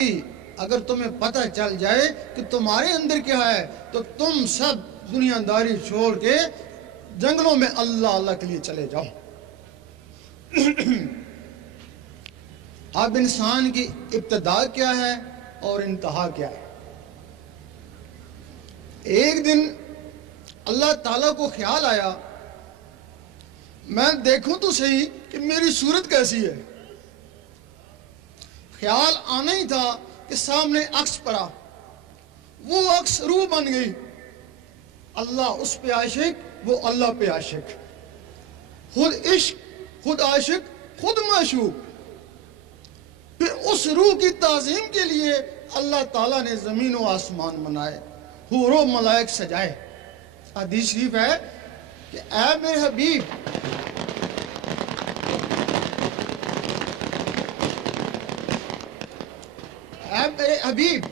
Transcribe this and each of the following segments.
اگر تمہیں پتہ چل جائے کہ تمہارے اندر کیا ہے تو تم سب دنیا داری چھوڑ کے جنگلوں میں اللہ اللہ کے لیے چلے جاؤ۔ اب انسان کی ابتدا کیا ہے اور انتہا کیا ہے؟ ایک دن اللہ تعالیٰ کو خیال آیا میں دیکھوں تو صحیح کہ میری صورت کیسی ہے۔ خیال آنا ہی تھا کہ سامنے عکس پڑا، وہ عکس روح بن گئی، اللہ اس پہ عاشق، وہ اللہ پہ عاشق، خود عشق، خود عاشق، خود معشوق۔ پھر اس روح کی تعظیم کے لیے اللہ تعالیٰ نے زمین و آسمان بنائے، حور و ملائک سجائے۔ حدیث شریف ہے کہ اے میرے حبیب، اے میرے حبیب،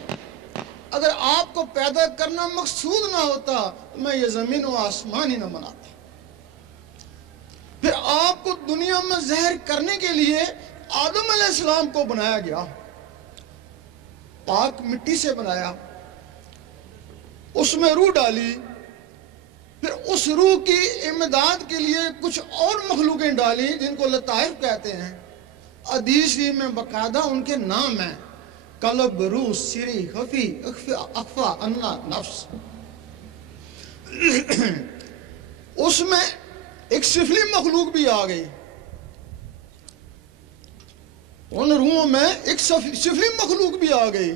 اگر آپ کو پیدا کرنا مقصود نہ ہوتا تو میں یہ زمین و آسمان ہی نہ بناتا۔ پھر آپ کو دنیا میں زہر کرنے کے لیے آدم علیہ السلام کو بنایا گیا، پاک مٹی سے بنایا، اس میں روح ڈالی، پھر اس روح کی امداد کے لیے کچھ اور مخلوقیں ڈالی جن کو لطائف کہتے ہیں۔ حدیث میں باقاعدہ ان کے نام ہیں، قلب، روح، سری، خفی، اخفا، انا، نفس۔ اس میں ایک سفلی مخلوق بھی آ گئی، ان روحوں میں ایک سفلی مخلوق بھی آ گئی،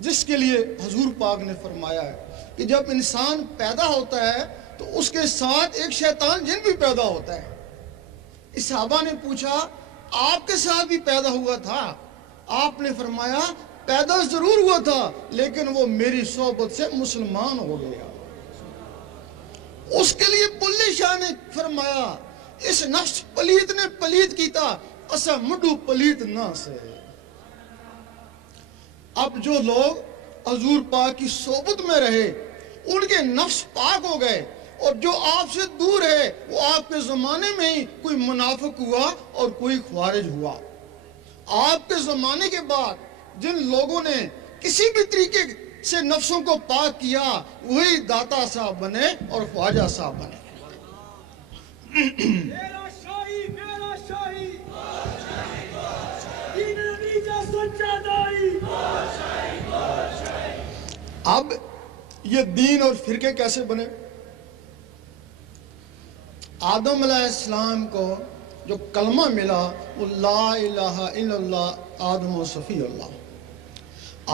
جس کے لیے حضور پاک نے فرمایا ہے کہ جب انسان پیدا ہوتا ہے تو اس کے ساتھ ایک شیطان جن بھی پیدا ہوتا ہے۔ صحابہ نے پوچھا آپ کے ساتھ بھی پیدا ہوا تھا؟ آپ نے فرمایا پیدا ضرور ہوا تھا لیکن وہ میری صحبت سے مسلمان ہو گیا۔ اس کے لیے بلے شاہ نے فرمایا اس نفس پلیت نے پلیت کیتا اسا مڈو پلیت نہ سے۔ اب جو لوگ حضور پاک کی صحبت میں رہے ان کے نفس پاک ہو گئے، اور جو آپ سے دور ہے وہ آپ کے زمانے میں ہی کوئی منافق ہوا اور کوئی خوارج ہوا۔ آپ کے زمانے کے بعد جن لوگوں نے کسی بھی طریقے سے نفسوں کو پاک کیا وہی داتا صاحب بنے اور خواجہ صاحب بنے۔ میرا شاہی، میرا شاہی، دین نبی کا سچا دائی۔ اب یہ دین اور فرقے کیسے بنے؟ آدم علیہ السلام کو جو کلمہ ملا وہ لا الہ الا اللہ آدم و صفی اللہ۔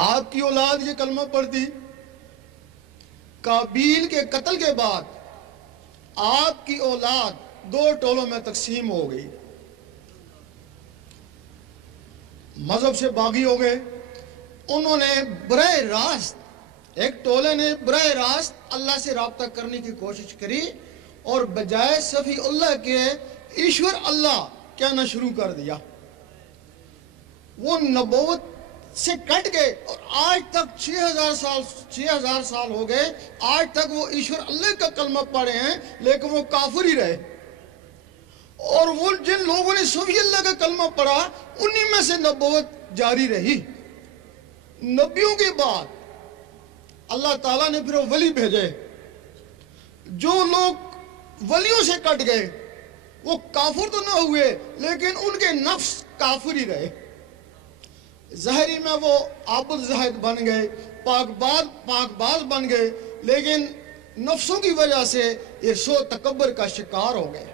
آپ کی اولاد یہ کلمہ پڑھتی، قابیل کے قتل کے بعد آپ کی اولاد دو ٹولوں میں تقسیم ہو گئی، مذہب سے باغی ہو گئے۔ انہوں نے براہ راست، ایک ٹولے نے براہ راست اللہ سے رابطہ کرنے کی کوشش کری اور بجائے صفی اللہ کے ایشور اللہ کہنا شروع کر دیا۔ وہ نبوت سے کٹ گئے اور آج تک 6000 سال ہو گئے، آج تک وہ ایشور اللہ کا کلمہ پڑھے ہیں لیکن وہ کافر ہی رہے۔ اور وہ جن لوگوں نے صفی اللہ کا کلمہ پڑھا انہی میں سے نبوت جاری رہی۔ نبیوں کے بعد اللہ تعالیٰ نے پھر ولی بھیجے، جو لوگ ولیوں سے کٹ گئے وہ کافر تو نہ ہوئے لیکن ان کے نفس کافر ہی رہے۔ ظاہری میں وہ عابد زاہد بن گئے، پاک باز بن گئے، لیکن نفسوں کی وجہ سے ارس و تکبر کا شکار ہو گئے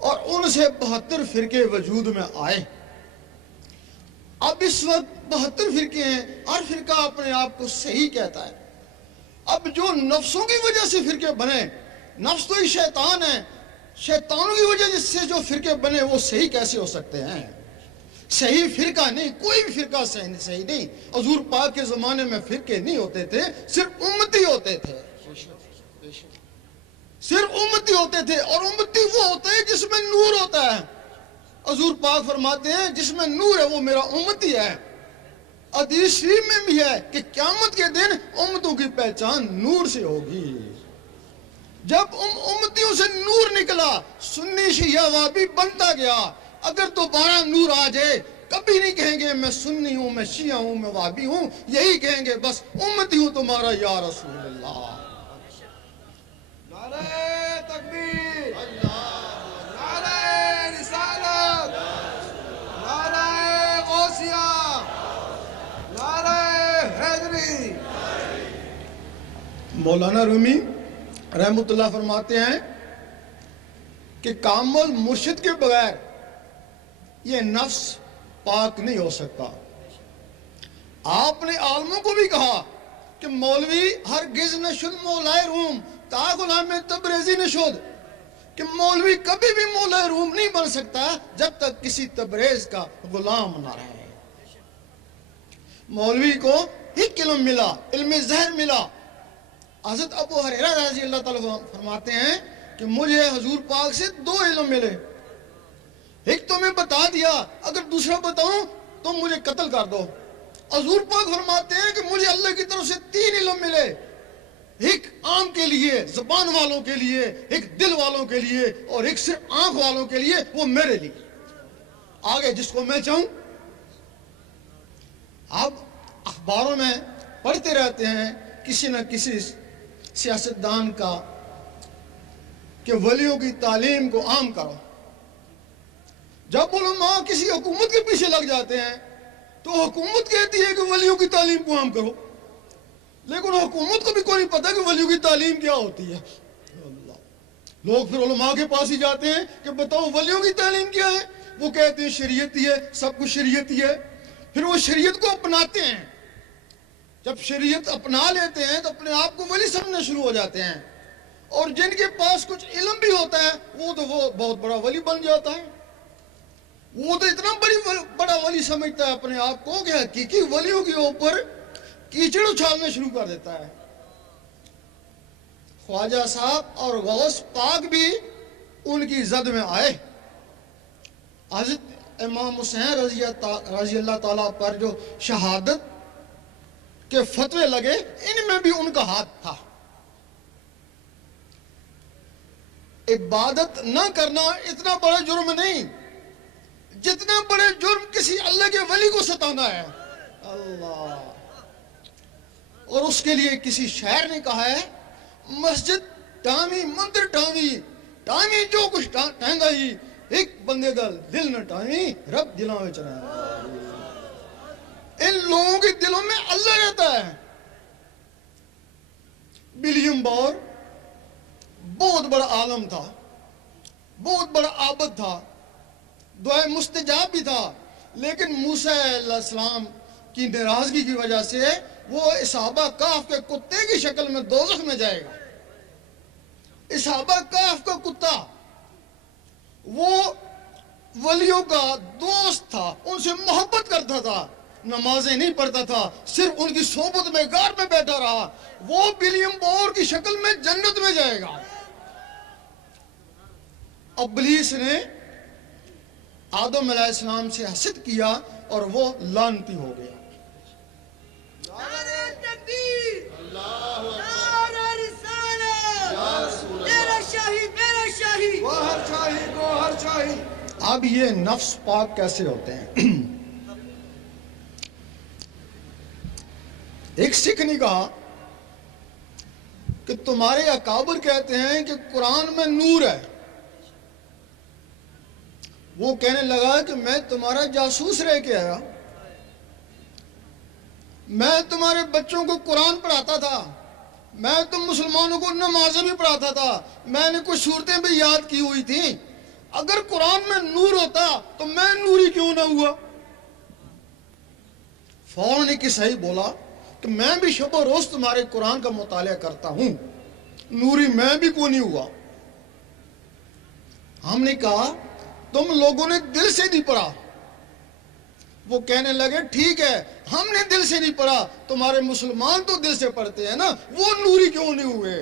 اور ان سے 72 فرقے وجود میں آئے۔ اب اس وقت 72 فرقے ہیں، ہر فرقہ اپنے آپ کو صحیح کہتا ہے۔ اب جو نفسوں کی وجہ سے فرقے بنے، نفس تو ہی شیطان ہے، شیطانوں کی وجہ سے جو فرقے بنے وہ صحیح کیسے ہو سکتے ہیں؟ صحیح فرقہ نہیں، کوئی بھی فرقہ صحیح نہیں۔ حضور پاک کے زمانے میں فرقے نہیں ہوتے تھے، صرف امتی ہوتے تھے، صرف امتی ہوتے تھے، اور امتی وہ ہوتا ہے جس میں نور ہوتا ہے۔ حضور پاک فرماتے ہیں جس میں نور ہے وہ میرا امتی ہے۔ حدیث شریف میں بھی ہے کہ قیامت کے دن امتوں کی پہچان نور سے ہوگی۔ جب امتیوں سے نور نکلا، سنی شیعہ وہابی بنتا گیا۔ اگر دوبارہ نور آ جائے کبھی نہیں کہیں گے میں سنی ہوں، میں شیعہ ہوں، میں وہابی ہوں، یہی کہیں گے بس امتی ہوں تمہارا یا رسول اللہ۔ نعرہ تکبیر، نعرہ رسالت، نعرہ غوثیہ، نعرہ حیدری۔ مولانا رومی رحمۃ اللہ فرماتے ہیں کہ کامل مرشد کے بغیر یہ نفس پاک نہیں ہو سکتا۔ آپ نے عالموں کو بھی کہا کہ مولوی ہرگز نشد مولائے روم تا غلام تبریزی نشد، کہ مولوی کبھی بھی مولائے روم نہیں بن سکتا جب تک کسی تبریز کا غلام نہ رہے۔ مولوی کو ایک علم ملا، علم ظاہر ملا۔ حضرت ابو ہریرہ رضی اللہ تعالیٰ فرماتے ہیں کہ مجھے حضور پاک سے 2 علم ملے، ایک تو میں بتا دیا، اگر دوسرا بتاؤں تو مجھے قتل کر دو۔ حضور پاک فرماتے ہیں کہ مجھے اللہ کی طرف سے 3 علم ملے، ایک عام کے لیے، زبان والوں کے لیے، ایک دل والوں کے لیے، اور ایک صرف آنکھ والوں کے لیے، وہ میرے لیے، آگے جس کو میں چاہوں۔ اب اخباروں میں پڑھتے رہتے ہیں کسی نہ کسی سیاستدان کا کہ ولیوں کی تعلیم کو عام کرو۔ جب علماء کسی حکومت کے پیچھے لگ جاتے ہیں تو حکومت کہتی ہے کہ ولیوں کی تعلیم کو عام کرو، لیکن حکومت کو بھی کوئی نہیں پتا کہ ولیوں کی تعلیم کیا ہوتی ہے۔ لوگ پھر علماء کے پاس ہی جاتے ہیں کہ بتاؤ ولیوں کی تعلیم کیا ہے، وہ کہتے ہیں شریعت ہی ہے، سب کچھ شریعت ہی ہے۔ پھر وہ شریعت کو اپناتے ہیں، جب شریعت اپنا لیتے ہیں تو اپنے آپ کو ولی سمجھنا شروع ہو جاتے ہیں، اور جن کے پاس کچھ علم بھی ہوتا ہے وہ بہت بڑا ولی بن جاتا ہے۔ وہ تو اتنا بڑا ولی سمجھتا ہے اپنے آپ کو کہ حقیقی ولیوں کے اوپر کیچڑ اچھالنا شروع کر دیتا ہے۔ خواجہ صاحب اور غوث پاک بھی ان کی زد میں آئے۔ حضرت امام حسین رضی اللہ تعالیٰ پر جو شہادت کے فتوے لگے، ان میں بھی ان کا ہاتھ تھا۔ عبادت نہ کرنا اتنا بڑا جرم نہیں جتنا بڑے جرم کسی اللہ کے ولی کو ستانا ہے۔ اللہ، اور اس کے لیے کسی شاعر نے کہا ہے، مسجد ٹامی مندر ٹامی جو کچھ ٹھہنگا ہی، ایک بندے دا دل نہ ٹامی رب دلاں وچ رہندا۔ ان لوگوں کے دلوں میں اللہ رہتا ہے۔ ولیم بور بہت بڑا عالم تھا، بہت بڑا عابد تھا، دعائے مستجاب بھی تھا، لیکن موسیٰ علیہ السلام کی ناراضگی کی وجہ سے وہ اصحابہ کہف کے کتے کی شکل میں دوزخ میں جائے گا۔ اصحابہ کہف کا کتا وہ ولیوں کا دوست تھا، ان سے محبت کرتا تھا، نمازیں نہیں پڑھتا تھا، صرف ان کی صحبت میں غار میں بیٹھا رہا۔ وہ ولیم بور کی شکل میں جنت میں جائے گا۔ ابلیس نے آدم علیہ السلام سے حسد کیا اور وہ لعنتی ہو گیا۔ نعرہ تکبیر، نعرہ رسالت، میرا شاہی میرا شاہی، گوہر شاہی گوہر شاہی۔ اب یہ نفس پاک کیسے ہوتے ہیں؟ ایک سکھ نے کہا کہ تمہارے اکابر کہتے ہیں کہ قرآن میں نور ہے۔ وہ کہنے لگا کہ میں تمہارا جاسوس رہ کے آیا، میں تمہارے بچوں کو قرآن پڑھاتا تھا، میں تم مسلمانوں کو نمازیں بھی پڑھاتا تھا، میں نے کچھ صورتیں بھی یاد کی ہوئی تھیں۔ اگر قرآن میں نور ہوتا تو میں نوری کیوں نہ ہوا؟ فوراً ایک عیسائی بولا کہ میں بھی شب و روز تمہارے قرآن کا مطالعہ کرتا ہوں، نوری میں بھی کیوں نہیں ہوا؟ ہم نے کہا تم لوگوں نے دل سے نہیں پڑھا۔ وہ کہنے لگے ٹھیک ہے، ہم نے دل سے نہیں پڑھا، تمہارے مسلمان تو دل سے پڑھتے ہیں نا، وہ نوری کیوں نہیں ہوئے؟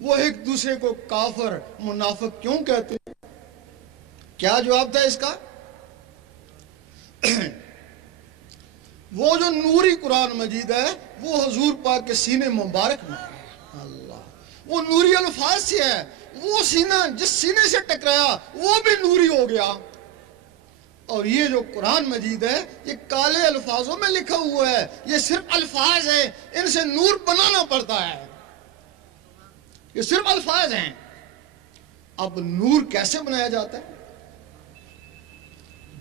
وہ ایک دوسرے کو کافر منافق کیوں کہتے ہیں؟ کیا جواب تھا اس کا؟ وہ جو نوری قرآن مجید ہے وہ حضور پاک کے سینے مبارک میں ہے۔ اللہ، وہ نوری الفاظ سے ہے، وہ سینہ جس سینے سے ٹکرایا وہ بھی نوری ہو گیا۔ اور یہ جو قرآن مجید ہے یہ کالے الفاظوں میں لکھا ہوا ہے، یہ صرف الفاظ ہیں، ان سے نور بنانا پڑتا ہے، یہ صرف الفاظ ہیں۔ اب نور کیسے بنایا جاتا ہے؟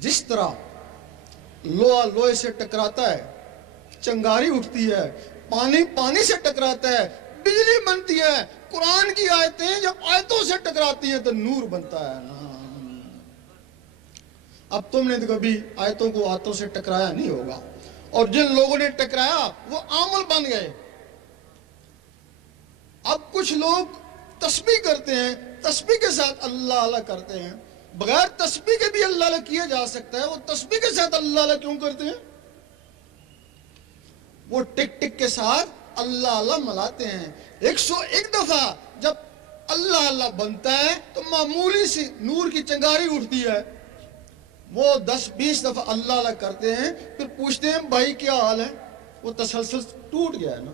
جس طرح لوہا لوہے سے ٹکراتا ہے، چنگاری اٹھتی ہے، پانی پانی سے ٹکراتا ہے، بجلی بنتی ہے، قرآن کی آیتیں جب آیتوں سے ٹکراتی ہیں تو نور بنتا ہے نا۔ اب تم نے تو کبھی آیتوں کو ہاتھوں سے ٹکرایا نہیں ہوگا، اور جن لوگوں نے ٹکرایا وہ عامل بن گئے۔ اب کچھ لوگ تسبیح کرتے ہیں، تسبیح کے ساتھ اللہ اللہ کرتے ہیں، بغیر تسبیح کے بھی اللہ اللہ کیا جا سکتا ہے، وہ تسبیح کے ساتھ اللہ اللہ کیوں کرتے ہیں؟ وہ ٹک ٹک کے ساتھ اللہ اللہ ملاتے ہیں۔ 101 دفعہ جب اللہ اللہ بنتا ہے تو معمولی سی نور کی چنگاری اٹھتی ہے، وہ 10-20 دفعہ اللہ اللہ کرتے ہیں، پھر پوچھتے ہیں بھائی کیا حال ہے؟ وہ تسلسل ٹوٹ گیا ہے نا۔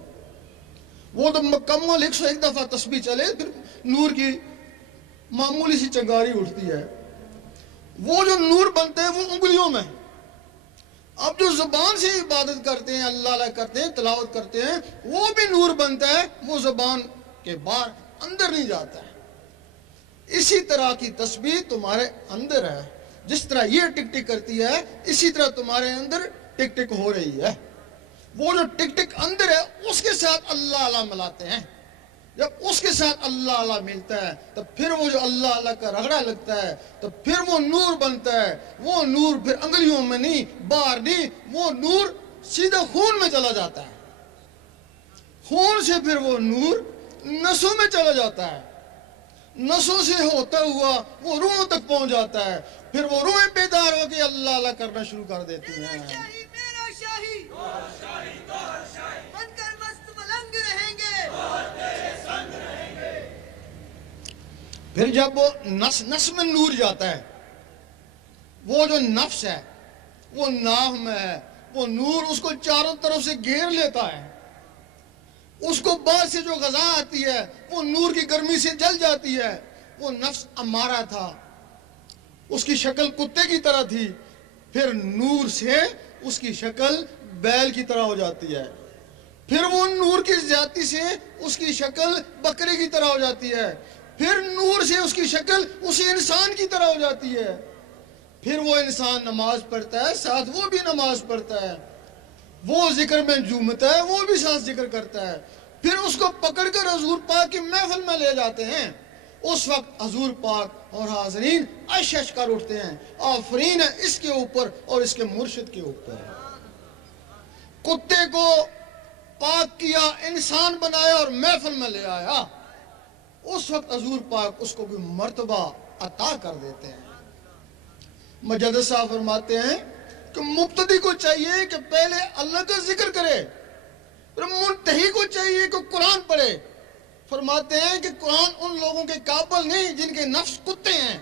وہ تو مکمل 101 دفعہ تسبیح چلے پھر نور کی معمولی سی چنگاری اٹھتی ہے۔ وہ جو نور بنتے ہیں وہ انگلیوں میں۔ اب جو زبان سے عبادت کرتے ہیں، اللہ اللہ کرتے ہیں، تلاوت کرتے ہیں، وہ بھی نور بنتا ہے، وہ زبان کے باہر اندر نہیں جاتا ہے۔ اسی طرح کی تسبیح تمہارے اندر ہے، جس طرح یہ ٹک ٹک کرتی ہے اسی طرح تمہارے اندر ٹک ٹک ہو رہی ہے۔ وہ جو ٹک ٹک اندر ہے اس کے ساتھ اللہ اللہ ملاتے ہیں، جب اس کے ساتھ اللہ اللہ ملتا ہے تو پھر وہ جو اللہ اللہ کا رگڑا لگتا ہے تو پھر وہ نور بنتا ہے۔ وہ نور پھر انگلیوں میں نہیں، باہر نہیں، وہ نور سیدھا خون میں چلا جاتا ہے، خون سے پھر وہ نور نسوں میں چلا جاتا ہے، نسوں سے ہوتا ہوا وہ روحوں تک پہنچ جاتا ہے، پھر وہ روحیں بیدار ہو کے اللہ اللہ کرنا شروع کر دیتی ہیں۔ میرا شاہی بن کر مست ملنگ رہیں گے۔ پھر جب وہ نس میں نور جاتا ہے، وہ جو نفس ہے وہ ناف میں ہے، وہ نور اس کو چاروں طرف سے گھیر لیتا ہے، اس کو باہر سے جو غذا آتی ہے وہ نور کی گرمی سے جل جاتی ہے۔ وہ نفس امارہ تھا، اس کی شکل کتے کی طرح تھی، پھر نور سے اس کی شکل بیل کی طرح ہو جاتی ہے، پھر وہ نور کی زیادتی سے اس کی شکل بکرے کی طرح ہو جاتی ہے، پھر نور سے اس کی شکل اسی انسان کی طرح ہو جاتی ہے، پھر وہ انسان نماز پڑھتا ہے، ساتھ وہ بھی نماز پڑھتا ہے، وہ ذکر میں جھومتا ہے، وہ بھی ساتھ ذکر کرتا ہے، پھر اس کو پکڑ کر حضور پاک کی محفل میں لے جاتے ہیں۔ اس وقت حضور پاک اور حاضرین عش عش کر اٹھتے ہیں، آفرین ہے اس کے اوپر اور اس کے مرشد کے اوپر۔ کتے کو پاک کیا، انسان بنایا اور محفل میں لے آیا، اس وقت حضور پاک اس کو کوئی مرتبہ عطا کر دیتے ہیں۔ مجدد صاحب فرماتے ہیں کہ مبتدی کو چاہیے کہ پہلے اللہ کا ذکر کرے، پھر منتہی کو چاہیے کہ قرآن پڑھے۔ فرماتے ہیں کہ قرآن ان لوگوں کے قابل نہیں جن کے نفس کتے ہیں،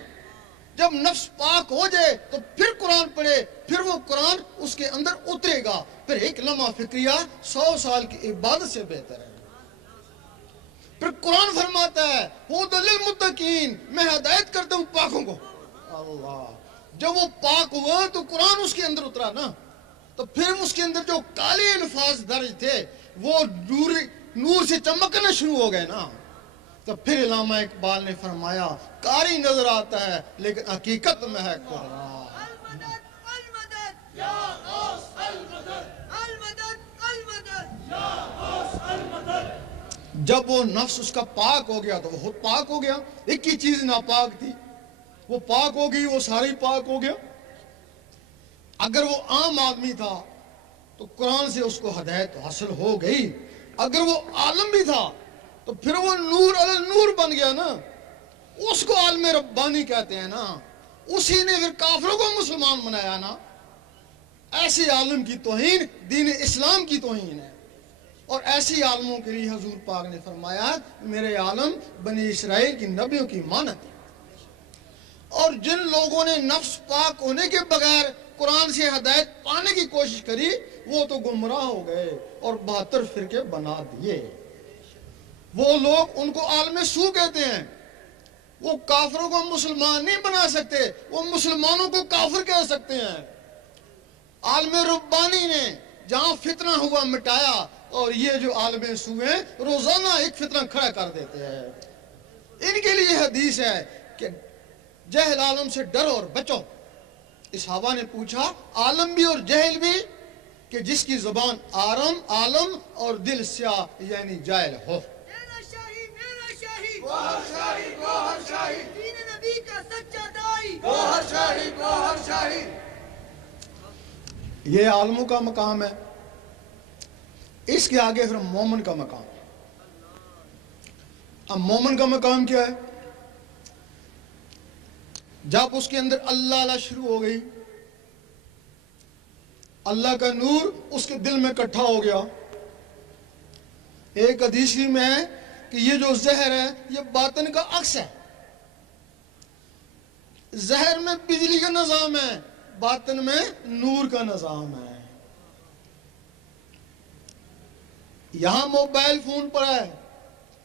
جب نفس پاک ہو جائے تو پھر قرآن پڑھے، پھر وہ قرآن اس کے اندر اترے گا، پھر ایک لمحہ فکریہ 100 سال کی عبادت سے بہتر ہے۔ پھر قرآن فرماتا ہے ہدی للمتقین، میں ہدایت کرتا ہوں پاکوں کو۔ اللہ، جب وہ پاک ہوا تو قرآن اس کے اندر اترا نا، تو پھر اس کے اندر جو کالے الفاظ درج تھے وہ نور سے چمکنا شروع ہو گئے نا۔ تو پھر علامہ اقبال نے فرمایا قاری نظر آتا ہے لیکن حقیقت میں ہے قرآن۔ المدد المدد یا غوث المدد، المدد المدد یا غوث المدد۔ جب وہ نفس اس کا پاک ہو گیا تو وہ خود پاک ہو گیا، ایک ہی چیز ناپاک تھی، وہ پاک ہو گئی، وہ ساری پاک ہو گیا۔ اگر وہ عام آدمی تھا تو قرآن سے اس کو ہدایت حاصل ہو گئی، اگر وہ عالم بھی تھا تو پھر وہ نور علی نور بن گیا نا، اس کو عالم ربانی کہتے ہیں نا، اسی نے پھر کافروں کو مسلمان بنایا نا۔ ایسے عالم کی توہین دین اسلام کی توہین ہے، اور ایسی عالموں کے لیے حضور پاک نے فرمایا میرے عالم بنی اسرائیل کی نبیوں کی مانت ہے۔ اور جن لوگوں نے نفس پاک ہونے کے بغیر قرآن سے ہدایت پانے کی کوشش کری وہ تو گمراہ ہو گئے اور 72 فرقے بنا دیے۔ وہ لوگ ان کو عالم سو کہتے ہیں، وہ کافروں کو مسلمان نہیں بنا سکتے، وہ مسلمانوں کو کافر کہہ سکتے ہیں۔ عالم ربانی نے جہاں فتنہ ہوا مٹایا، اور یہ جو عالم سو ہیں روزانہ ایک فتنہ کھڑا کر دیتے ہیں۔ ان کے لیے حدیث ہے کہ جہل عالم سے ڈرو اور بچو۔ اس صحابہ نے پوچھا عالم بھی اور جہل بھی، کہ جس کی زبان عالم اور دل سیاہ یعنی جاہل ہو۔ میرا شاہی گوہر شاہی گوہر شاہی دین نبی کا سچا دائی گوہر شاہی گوہر شاہی۔ یہ عالموں کا مقام ہے۔ اس کے آگے پھر مومن کا مقام۔ اب مومن کا مقام کیا ہے؟ جب اس کے اندر اللہ شروع ہو گئی، اللہ کا نور اس کے دل میں اکٹھا ہو گیا۔ ایک حدیث میں ہے کہ یہ جو زہر ہے یہ باطن کا عکس ہے۔ زہر میں بجلی کا نظام ہے، باطن میں نور کا نظام ہے۔ یہاں موبائل فون پر ہے،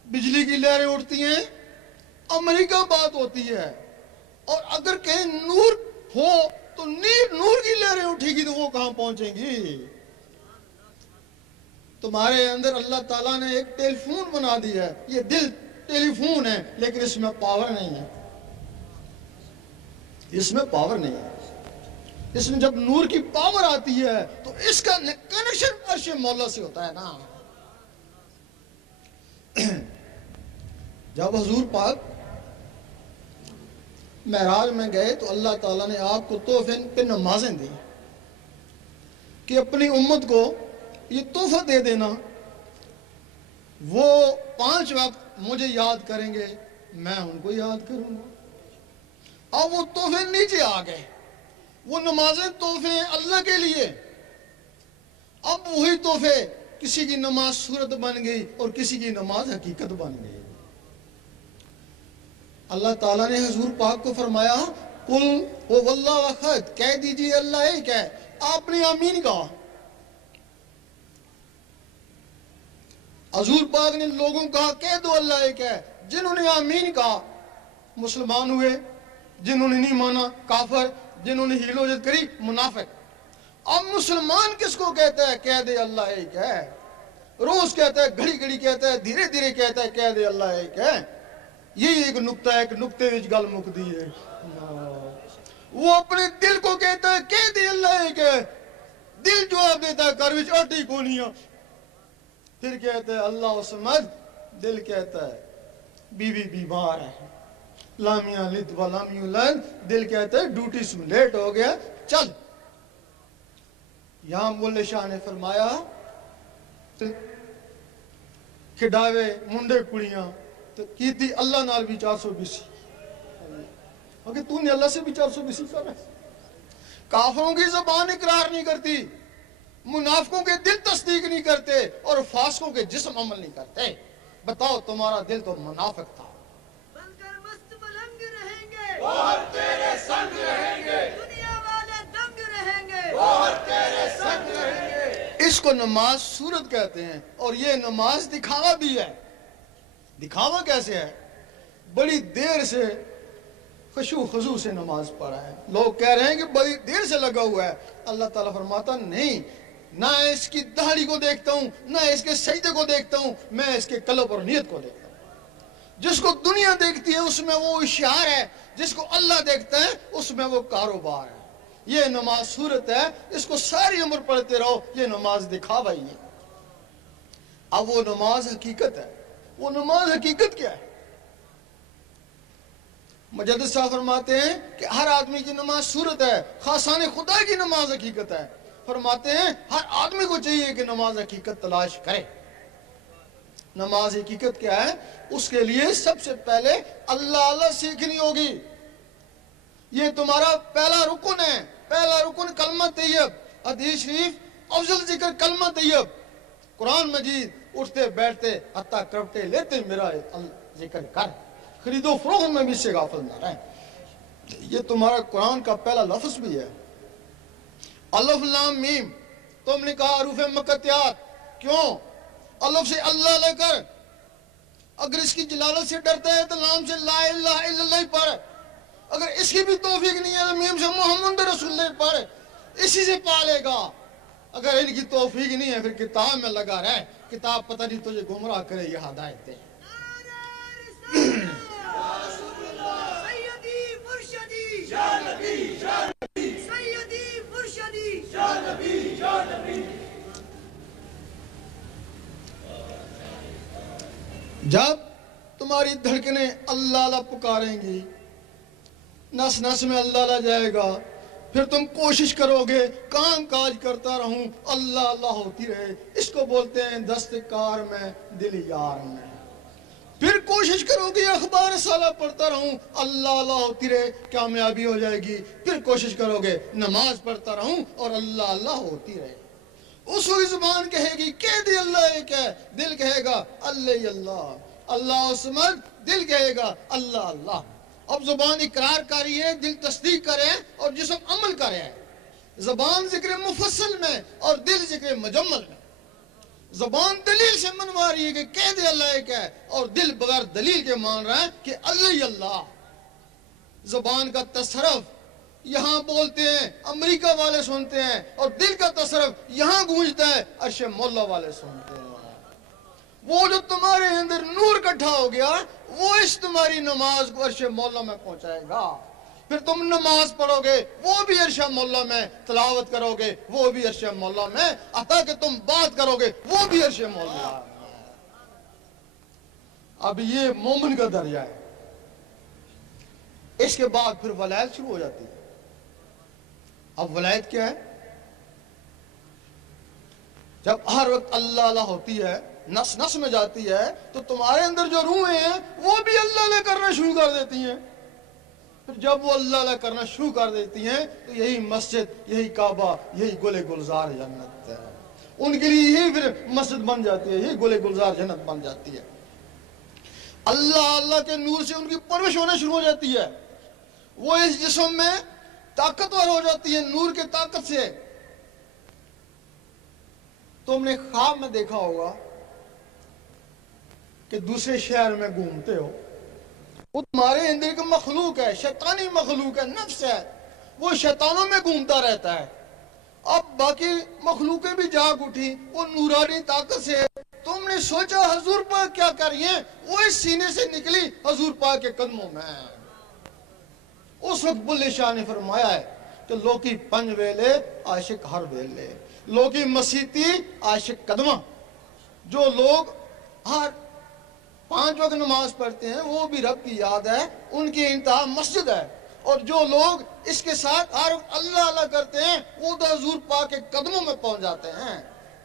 بجلی کی لہریں اٹھتی ہیں، امریکہ بات ہوتی ہے، اور اگر کہیں نور ہو تو نور کی لہریں اٹھے گی تو وہ کہاں پہنچیں گی؟ تمہارے اندر اللہ تعالیٰ نے ایک ٹیلی فون بنا دیا ہے، یہ دل ٹیلی فون ہے، لیکن اس میں پاور نہیں ہے۔ اس میں پاور نہیں ہے۔ اس میں جب نور کی پاور آتی ہے تو اس کا کنیکشن عرش مولا سے ہوتا ہے نا۔ جب حضور پاک معراج میں گئے تو اللہ تعالیٰ نے آپ کو تحفے پہ نمازیں دی کہ اپنی امت کو یہ تحفہ دے دینا، وہ 5 وقت مجھے یاد کریں گے، میں ان کو یاد کروں گا۔ اب وہ تحفے نیچے آ گئے، وہ نمازیں تحفے ہیں اللہ کے لیے۔ اب وہی تحفے، کسی کی نماز صورت بن گئی اور کسی کی نماز حقیقت بن گئی۔ اللہ تعالیٰ نے حضور پاک کو فرمایا قل هو اللہ احد، کہہ دیجئے اللہ ایک ہے۔ آپ نے آمین کہا۔ حضور پاک نے لوگوں کو کہا کہہ دو اللہ ایک ہے۔ جنہوں نے آمین کہا مسلمان ہوئے، جنہوں نے نہیں مانا کافر، جنہوں نے ہیل و جد کری منافق۔ اب مسلمان کس کو کہتا ہے کہہ دے اللہ ایک ہے؟ روز کہتا ہے، گھڑی گھڑی کہتا ہے، دھیرے دھیرے کہتا ہے کہہ دے اللہ ایک ہے۔ یہی ایک نقطہ ہے کہ نقطے وچ گل مکدی ہے۔ وہ اپنے دل کو کہتا ہے کہہ دے اللہ ایک ہے، دل جواب دیتا ہے گھر وچ آٹی کونی ہے۔ پھر کہتا ہے اللہ سمد، دل کہتا ہے بیوی بیمار ہے، لامیاں لد و لام یولد، دل کہتا ہے ڈیوٹی سے لیٹ ہو گیا چل۔ یہاں مولے شاہ نے فرمایا کھڈاوے منڈے کڑیاں تو کیتی اللہ نال بھی 420، اگر تو نے اللہ سے بھی 420 کرنا۔ کافروں کی زبان اقرار نہیں کرتی، منافقوں کے دل تصدیق نہیں کرتے، اور فاسقوں کے جسم عمل نہیں کرتے۔ بتاؤ تمہارا دل تو منافق تھا۔ بن کر مست ملنگ رہیں گے، گوہر تیرے سنگ رہیں گے، دنیا والے دنگ رہیں گے، گوہر تیرے سنگ رہیں گے۔ اس کو نماز صورت کہتے ہیں، اور یہ نماز دکھاوا بھی ہے۔ دکھاوا کیسے ہے؟ بڑی دیر سے خشوع خضوع سے نماز پڑھا ہے، لوگ کہہ رہے ہیں کہ بڑی دیر سے لگا ہوا ہے۔ اللہ تعالیٰ فرماتا نہیں، نہ اس کی داڑھی کو دیکھتا ہوں، نہ اس کے سجدے کو دیکھتا ہوں، میں اس کے قلب اور نیت کو دیکھتا ہوں۔ جس کو دنیا دیکھتی ہے اس میں وہ اشعار ہے، جس کو اللہ دیکھتا ہے اس میں وہ کاروبار ہے۔ یہ نماز صورت ہے، اس کو ساری عمر پڑھتے رہو، یہ نماز دکھاوا ہی ہے۔ اب وہ نماز حقیقت ہے۔ وہ نماز حقیقت کیا ہے؟ مجدد صاحب فرماتے ہیں کہ ہر آدمی کی نماز صورت ہے، خاصان خدا کی نماز حقیقت ہے۔ فرماتے ہیں ہر آدمی کو چاہیے کہ نماز حقیقت تلاش کرے۔ نماز حقیقت کیا ہے؟ اس کے لیے سب سے پہلے اللہ سیکھنی ہوگی۔ یہ تمہارا پہلا رکن ہے۔ پہلا رکن کلمہ طیب، حدیث شریف افضل ذکر کلمہ طیب، قرآن مجید اٹھتے بیٹھتے حتیٰ کرپٹے لیتے میرا ذکر کر، خرید و فروخت میں بھی سے غافل نہ رہیں۔ یہ تمہارا قرآن کا پہلا لفظ بھی ہے۔ الف لام میم، تم نے کہا حروف مقطعات، کیوں؟ الف سے اللہ لے کر اگر اس کی جلالت سے ڈرتا ہے تو نام سے لا الہ الا اللہ ہی پڑھ. اگر اس کی بھی توفیق نہیں ہے تو میم سے محمد رسول اللہ پڑھ, اسی سے پالے گا. اگر ان کی توفیق نہیں ہے پھر کتاب میں لگا رہے, کتاب پتہ نہیں تجھے گمراہ کرے یہ ہدایت دے. سیدی مرشدی یا نبی یا نبی سیدی مرشدی یا نبی یا نبی. جب تمہاری دھڑکنیں اللہ اللہ پکاریں گی, نس نس میں اللہ اللہ جائے گا, پھر تم کوشش کرو گے کام کاج کرتا رہوں اللہ اللہ ہوتی رہے. اس کو بولتے ہیں دستکار میں دل یار میں. پھر کوشش کرو گے اخبار سالہ پڑھتا رہوں اللہ اللہ ہوتی رہے, کامیابی ہو جائے گی. پھر کوشش کرو گے نماز پڑھتا رہوں اور اللہ اللہ ہوتی رہے. اس وقت زبان کہے گی کہہ دی اللہ ایک ہے, دل کہے گا اللہ اللہ, اللہ سمجھ, دل کہے گا اللہ اللہ. اب زبان اقرار کر رہی ہے, دل تصدیق کرے اور جسم عمل کرے ہے. زبان ذکر مفصل میں اور دل ذکر مجمل میں. زبان دلیل سے منوا رہی ہے کہ کہہ دے اللہ ایک ہے, اور دل بغیر دلیل کے مان رہا ہے کہ اللہ ہی اللہ. زبان کا تصرف یہاں بولتے ہیں امریکہ والے سنتے ہیں, اور دل کا تصرف یہاں گونجتا ہے عرش مولا والے سنتے ہیں. وہ جو تمہارے اندر نور اکٹھا ہو گیا وہ اس تمہاری نماز کو عرش مولا میں پہنچائے گا. پھر تم نماز پڑھو گے وہ بھی عرش مولا میں, تلاوت کرو گے وہ بھی عرش مولا میں, عطا کہ تم بات کرو گے وہ بھی عرش مولا میں. اب یہ مومن کا درجہ ہے. اس کے بعد پھر ولایت شروع ہو جاتی ہے. اب ولایت کیا ہے؟ جب ہر وقت اللہ اللہ ہوتی ہے, نس نس میں جاتی ہے, تو تمہارے اندر جو روحیں ہیں وہ بھی اللہ اللہ کرنا شروع کر دیتی ہیں. پھر جب وہ اللہ اللہ کرنا شروع کر دیتی ہیں تو یہی مسجد, یہی کعبہ, یہی گل گلزار جنت ہے. ان کے لیے یہی پھر مسجد بن جاتی ہے, یہی گل گلزار جنت بن جاتی ہے. اللہ اللہ کے نور سے ان کی پرورش ہونا شروع ہو جاتی ہے. وہ اس جسم میں طاقتور ہو جاتی ہے نور کے طاقت سے. تم نے خواب میں دیکھا ہوگا کہ دوسرے شہر میں گھومتے ہو, وہ تمہارے اندر ایک مخلوق ہے, شیطانی مخلوق ہے, نفس ہے, وہ شیطانوں میں گھومتا رہتا ہے. اب باقی مخلوقیں بھی جاگ اٹھی وہ نورانی طاقت سے. تم نے سوچا حضور پاک کیا کر رہی ہیں, وہ اس سینے سے نکلی حضور پاک کے قدموں میں. اس وقت بلے شاہ نے فرمایا ہے کہ لوکی پنج ویلے عاشق ہر ویلے, لوکی مسیتی عاشق قدمہ. جو لوگ ہر 5 وقت نماز پڑھتے ہیں وہ بھی رب کی یاد ہے, ان کی انتہا مسجد ہے. اور جو لوگ اس کے ساتھ ہر وقت اللہ اللہ کرتے ہیں وہ تو حضور پاک کے قدموں میں پہنچ جاتے ہیں.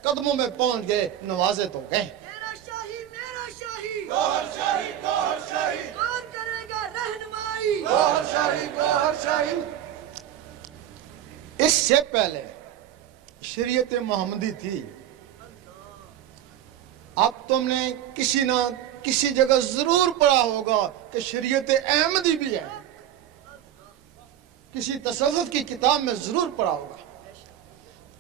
قدموں میں پہنچ گئے, نوازے تو گئے. میرا شاہی میرا شاہی گوہر شاہی گوہر شاہی کون کرے گا رہنمائی. گوہر شاہی گوہر شاہی. اس سے پہلے شریعت محمدی تھی. اب تم نے کسی نہ کسی جگہ ضرور پڑھا ہوگا کہ شریعت احمدی بھی ہے. کسی تصوف کی کتاب میں ضرور پڑھا ہوگا.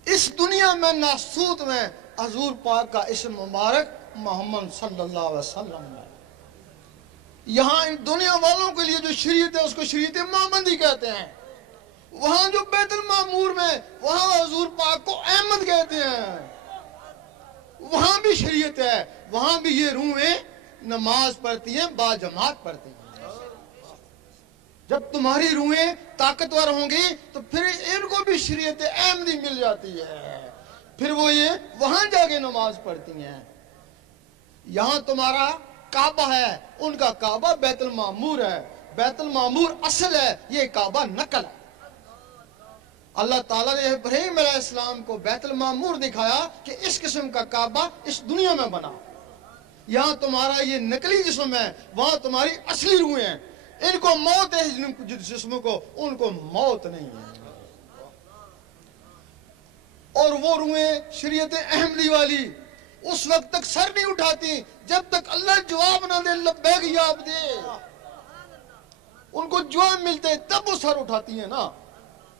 اس دنیا میں ناسوت میں حضور پاک کا اسم مبارک محمد صلی اللہ علیہ وسلم ہے. یہاں ان دنیا والوں کے لیے جو شریعت ہے اس کو شریعت محمدی کہتے ہیں. وہاں جو بیت المعمور میں وہاں حضور پاک کو احمد کہتے ہیں. وہاں بھی شریعت ہے, وہاں بھی یہ روحیں نماز پڑھتی ہیں, با جماعت پڑھتی ہیں. جب تمہاری روحیں طاقتور ہوں گی تو پھر ان کو بھی شریعت احمدی مل جاتی ہے. پھر وہ یہ وہاں جا کے نماز پڑھتی ہیں. یہاں تمہارا کعبہ ہے, ان کا کعبہ بیت المعمور ہے. بیت المعمور اصل ہے, یہ کعبہ نقل ہے. اللہ تعالیٰ نے ابراہیم علیہ السلام کو بیت المعمور دکھایا کہ اس قسم کا کعبہ اس دنیا میں بنا. یہاں تمہارا یہ نقلی جسم ہے, وہاں تمہاری اصلی روحیں ہیں. ان کو موت ہے جس جسموں کو, ان کو موت نہیں ہے. اور وہ روحیں شریعت احمدی والی اس وقت تک سر نہیں اٹھاتی جب تک اللہ جواب نہ دے, لبیک یا عبدی. ان کو جواب ملتے تب وہ سر اٹھاتی ہیں نا.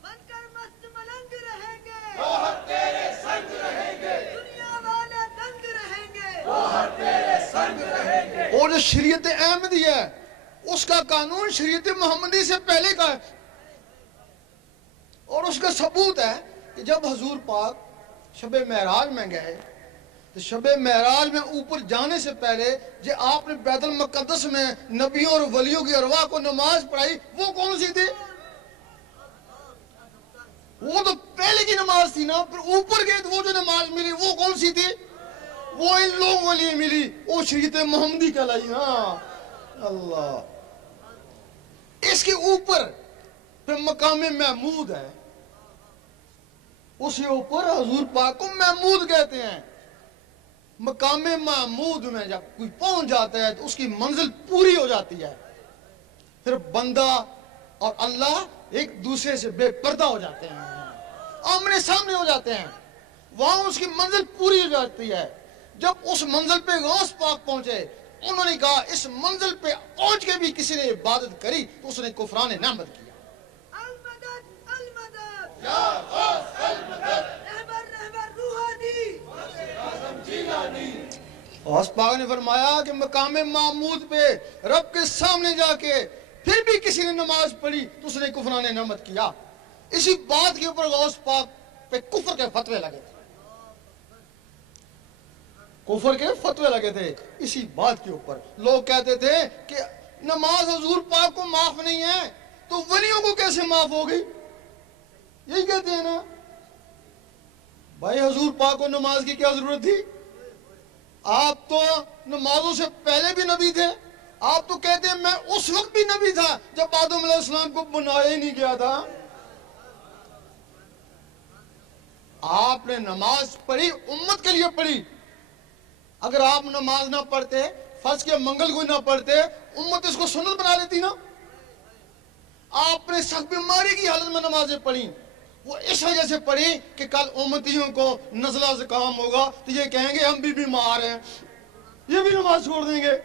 بن کر مست ملنگ رہیں گے, گوہر تیرے سنگ رہیں گے, دنیا والے دنگ رہیں گے. گوہر تیرے سنگ رہیں گے. اور جو شریعت احمدی ہے اس کا قانون شریعت محمدی سے پہلے کا ہے، اور اس کا ثبوت ہے کہ جب حضور پاک شب معراج میں گئے تو شب معراج میں اوپر جانے سے پہلے جو آپ نے بیت المقدس میں نبیوں اور ولیوں کی ارواح کو نماز پڑھائی، وہ کون سی تھی؟ وہ تو پہلے کی نماز تھی نا، پھر اوپر گئے تو وہ جو نماز ملی وہ کون سی تھی؟ وہ ان لوگوں کے لیے ملی، وہ شریعت محمدی کہلائی نا۔ اللہ، اس کے اوپر پھر مقام محمود ہے، اس کے اوپر حضور پاک کو محمود کہتے ہیں۔ مقام محمود میں جب کوئی پہنچ جاتا ہے تو اس کی منزل پوری ہو جاتی ہے، پھر بندہ اور اللہ ایک دوسرے سے بے پردہ ہو جاتے ہیں، آمنے سامنے ہو جاتے ہیں، وہاں اس کی منزل پوری ہو جاتی ہے۔ جب اس منزل پہ غوث پاک پہنچے، انہوں نے کہا اس منزل پہ پہنچ کے بھی کسی نے عبادت کری تو اس نے کفران نعمت کیا۔ المدد المدد یا غوث المدد رہبر رہبر روحانی اعظم جیلانی۔ غوث پاک نے فرمایا کہ مقام محمود پہ رب کے سامنے جا کے پھر بھی کسی نے نماز پڑھی تو اس نے کفران نعمت کیا۔ اسی بات کے اوپر غوث پاک پہ کفر کے فتوے لگے تھے، کفر کے فتوے لگے تھے اسی بات کے اوپر۔ لوگ کہتے تھے کہ نماز حضور پاک کو معاف نہیں ہے تو ولیوں کو کیسے معاف ہوگی؟ یہی کہتے ہیں نا۔ بھائی حضور پاک کو نماز کی کیا ضرورت تھی؟ آپ تو نمازوں سے پہلے بھی نبی تھے، آپ تو کہتے ہیں میں اس وقت بھی نبی تھا جب آدم علیہ السلام کو بنایا ہی نہیں گیا تھا۔ آپ نے نماز پڑھی، امت کے لیے پڑھی۔ اگر آپ نماز نہ پڑھتے، فرض کے منگل کو نہ پڑھتے، امت اس کو سنت بنا لیتی نا۔ آپ نے سخت بیماری کی حالت میں نمازیں پڑھی، وہ اس وجہ سے پڑھی کہ کل امتیوں کو نزلہ زکام ہوگا تو یہ کہیں گے ہم بھی بیمار ہیں، یہ بھی نماز چھوڑ دیں گے۔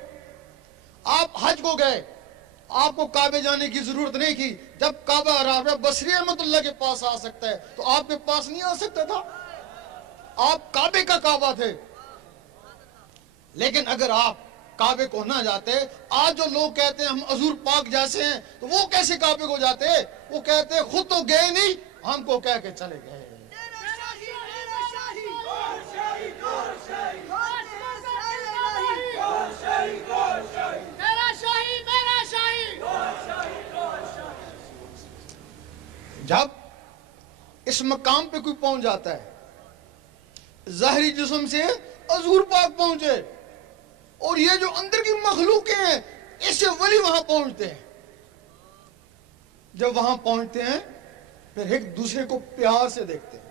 آپ حج کو گئے، آپ کو کعبے جانے کی ضرورت نہیں کی۔ جب کعبہ رافع بصری رحمۃ اللہ کے پاس آ سکتا ہے تو آپ کے پاس نہیں آ سکتا تھا؟ آپ کعبے کا کعبہ تھے۔ لیکن اگر آپ کعبے کو نہ جاتے، آج جو لوگ کہتے ہیں ہم حضور پاک جیسے ہیں تو وہ کیسے کعبے کو جاتے؟ وہ کہتے خود تو گئے نہیں، ہم کو کہہ کے چلے گئے۔ میرا شاہی میرا شاہی گوہر شاہی گوہر شاہی خواجہ اسرائیل الہی گوہر شاہی گوہر شاہی میرا شاہی میرا شاہی گوہر شاہی گوہر شاہی۔ جب اس مقام پہ کوئی پہنچ جاتا ہے، ظاہری جسم سے حضور پاک پہنچے، اور یہ جو اندر کی مخلوقیں ہیں اس سے ولی وہاں پہنچتے ہیں۔ جب وہاں پہنچتے ہیں پھر ایک دوسرے کو پیار سے دیکھتے ہیں۔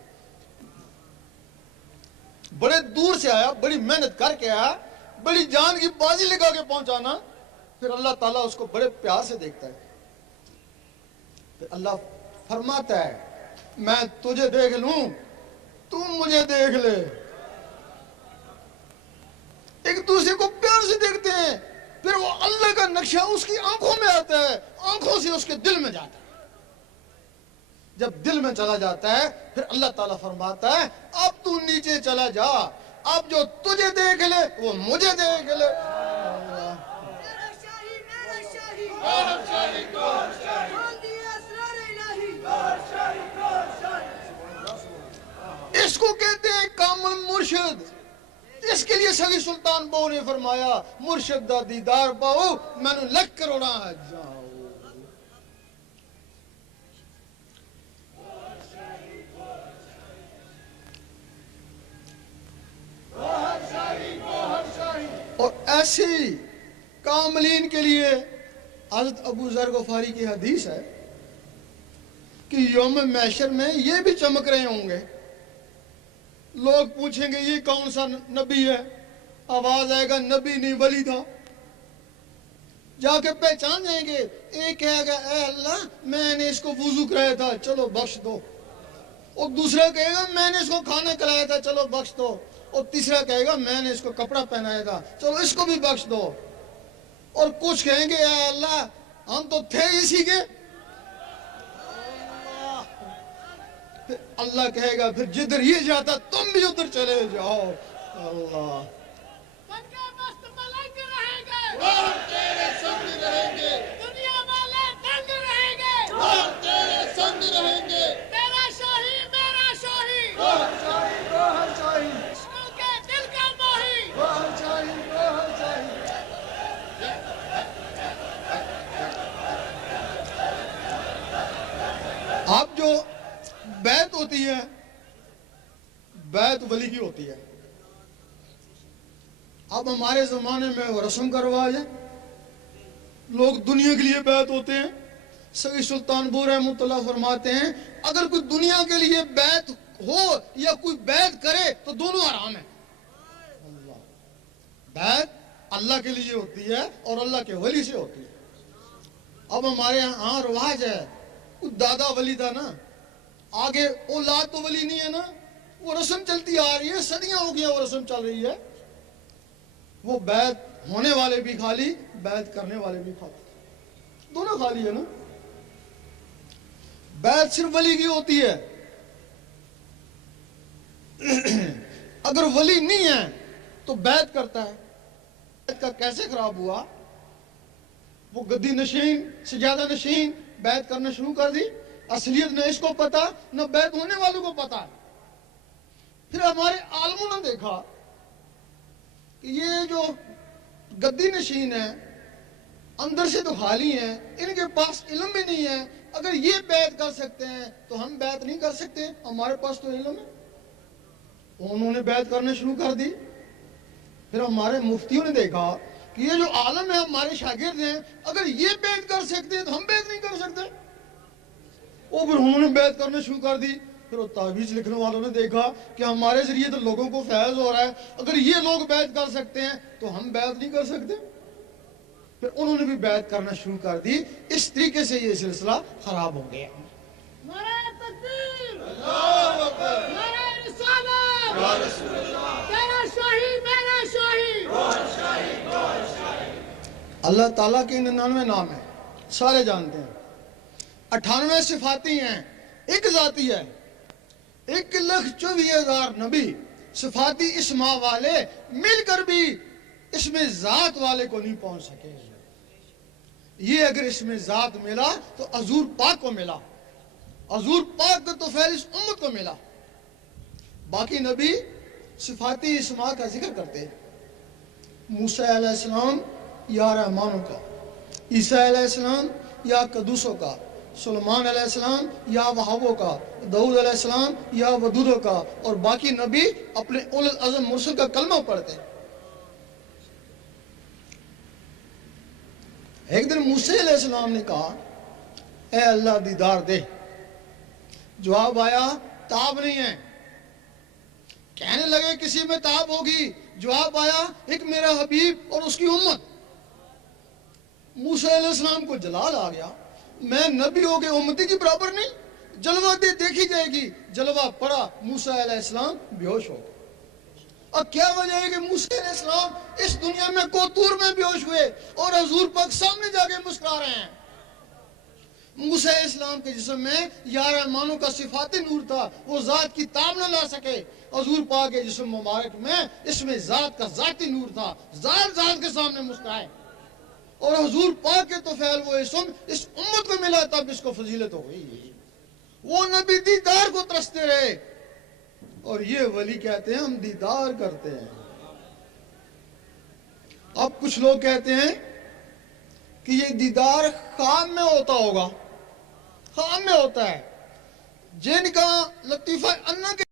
بڑے دور سے آیا، بڑی محنت کر کے آیا، بڑی جان کی بازی لگا کے پہنچانا، پھر اللہ تعالیٰ اس کو بڑے پیار سے دیکھتا ہے۔ پھر اللہ فرماتا ہے میں تجھے دیکھ لوں، تم مجھے دیکھ لے۔ ایک دوسرے کو پیار سے دیکھتے ہیں، پھر وہ اللہ کا نقشہ اس کی آنکھوں میں آتا ہے، آنکھوں سے اس کے دل میں جاتا ہے۔ جب دل میں چلا جاتا ہے پھر اللہ تعالیٰ فرماتا ہے اب تو نیچے چلا جا، اب جو تجھے دیکھ لے وہ مجھے دیکھ لے۔ میرا شاہی میرا شاہی گوہر شاہی گوہر شاہی کھول دیے اسرار الہی گوہر شاہی گوہر شاہی۔ اس کو کہتے ہیں کامل مرشد۔ اس کے لیے سگی سلطان بہو نے فرمایا مرشد دا دیدار پاؤ میں نے لکھ کروڑا جاؤ۔ گوہر شاہی گوہر شاہی۔ اور ایسی کاملین کے لیے حضرت ابو ذر غفاری کی حدیث ہے کہ یوم محشر میں یہ بھی چمک رہے ہوں گے، لوگ پوچھیں گے یہ کون سا نبی ہے، آواز آئے گا نبی نہیں ولی تھا، جا کے پہچان جائیں گے۔ ایک کہے گا اے اللہ میں نے اس کو وضو کرایا تھا چلو بخش دو، اور دوسرا کہے گا میں نے اس کو کھانا کھلایا تھا چلو بخش دو، اور تیسرا کہے گا میں نے اس کو کپڑا پہنایا تھا چلو اس کو بھی بخش دو، اور کچھ کہیں گے اے اللہ ہم تو تھے اسی کے۔ پھر اللہ کہے گا پھر جدھر یہ جاتا تم بھی ادھر چلے جاؤ۔ اللہ بن کے مست ملنگ رہیں گے ہم تیرے سنگ رہیں گے، دنیا والے دنگ رہیں گے، ہم تیرے سنگ رہیں گے، تیرا شاہی میرا شاہی، گوہر شاہی گوہر شاہی عشق کے دل کا ماہی، گوہر شاہی گوہر شاہی اب جو بیعت ہوتی ہے، بیعت ولی کی ہوتی ہے۔ اب ہمارے زمانے میں وہ رسم کا رواج ہے، لوگ دنیا کے لیے بیعت ہوتے ہیں۔ سید سلطان بو رحمۃ اللہ فرماتے ہیں اگر کوئی دنیا کے لیے بیعت ہو یا کوئی بیعت کرے تو دونوں حرام ہیں۔ بیعت اللہ کے لیے ہوتی ہے اور اللہ کے ولی سے ہوتی ہے۔ اب ہمارے ہاں رواج ہے، کوئی دادا ولی تھا نا، آگے اولاد تو ولی نہیں ہے نا، وہ رسم چلتی آ رہی ہے، صدیاں ہو گیا وہ رسم چل رہی ہے، وہ بیعت ہونے والے بھی خالی، بیعت کرنے والے بھی خالی، دونوں خالی ہے نا۔ بیعت صرف ولی کی ہوتی ہے۔ اگر ولی نہیں ہے تو بیعت کرتا ہے، بیعت کا کیسے خراب ہوا؟ وہ گدی نشین سجادہ نشین بیعت کرنا شروع کر دی، اصلیت نہ اس کو پتا نہ بیعت ہونے والوں کو پتا ہے۔ پھر ہمارے عالموں نے دیکھا کہ یہ جو گدی نشین ہے اندر سے تو خالی ہیں، ان کے پاس علم بھی نہیں ہے، اگر یہ بیعت کر سکتے ہیں تو ہم بیعت نہیں کر سکتے، ہمارے پاس تو علم ہے۔ انہوں نے بیعت کرنا شروع کر دی۔ پھر ہمارے مفتیوں نے دیکھا کہ یہ جو عالم ہے ہمارے شاگرد ہیں، اگر یہ بیعت کر سکتے ہیں تو ہم بیعت نہیں کر سکتے، اور پھر انہوں نے بیعت کرنا شروع کر دی۔ پھر وہ تعویذ لکھنے والوں نے دیکھا کہ ہمارے ذریعے تو لوگوں کو فیض ہو رہا ہے، اگر یہ لوگ بیعت کر سکتے ہیں تو ہم بیعت نہیں کر سکتے، پھر انہوں نے بھی بیعت کرنا شروع کر دی۔ اس طریقے سے یہ سلسلہ خراب ہو گیا۔ نعرہ تکبیر، نعرہ رسالت، تیرا شاہی میرا شاہی، اللہ تعالیٰ کے 99 نام ہیں، سارے جانتے ہیں۔ 98 صفاتی ہیں، ایک ذاتی ہے۔ 1,24,000 نبی صفاتی اسماء والے مل کر بھی اس میں ذات والے کو نہیں پہنچ سکے۔ یہ اگر اس میں ذات ملا تو حضور پاک کو ملا، حضور پاک کو تو فیض اس امت کو ملا۔ باقی نبی صفاتی اسماء کا ذکر کرتے ہیں، موسیٰ علیہ السلام یا رحمانوں کا، عیسیٰ علیہ السلام یا قدوسوں کا، سلیمان علیہ السلام یا وہابوں کا، داؤد علیہ السلام یا ودودوں کا، اور باقی نبی اپنے اول العزم مرسل کا کلمہ پڑھتے ہیں۔ ایک دن موسیٰ علیہ السلام نے کہا اے اللہ دیدار دے، جواب آیا تاب نہیں ہے۔ کہنے لگے کسی میں تاب ہوگی، جواب آیا ایک میرا حبیب اور اس کی امت۔ موسیٰ علیہ السلام کو جلال آ گیا، میں نبی ہو کے امتی کی برابر نہیں، جلوہ دیکھی جائے گی۔ جلوہ پڑا، موسیٰ علیہ السلام بے ہوش ہو گئے۔ اب کیا وجہ ہے کہ موسیٰ علیہ السلام اس دنیا میں کوتور میں بے ہوش ہوئے اور حضور پاک سامنے جا کے مسکرا رہے ہیں۔ موسیٰ علیہ السلام کے جسم میں یا رحمانوں کا صفاتی نور تھا، وہ ذات کی تاب نہ لا سکے۔ حضور پاک کے جسم مبارک میں اس میں ذات کا ذاتی نور تھا، ذات کے سامنے مسکرائے، اور حضور پاک کے تو فعل وہ اسم اس امت کو ملا، تب اس کو فضیلت ہو گئی۔ وہ نبی دیدار کو ترستے رہے، اور یہ ولی کہتے ہیں ہم دیدار کرتے ہیں۔ اب کچھ لوگ کہتے ہیں کہ یہ دیدار خواب میں ہوتا ہوگا، خواب میں ہوتا ہے۔ جن کا لطیفہ انا کے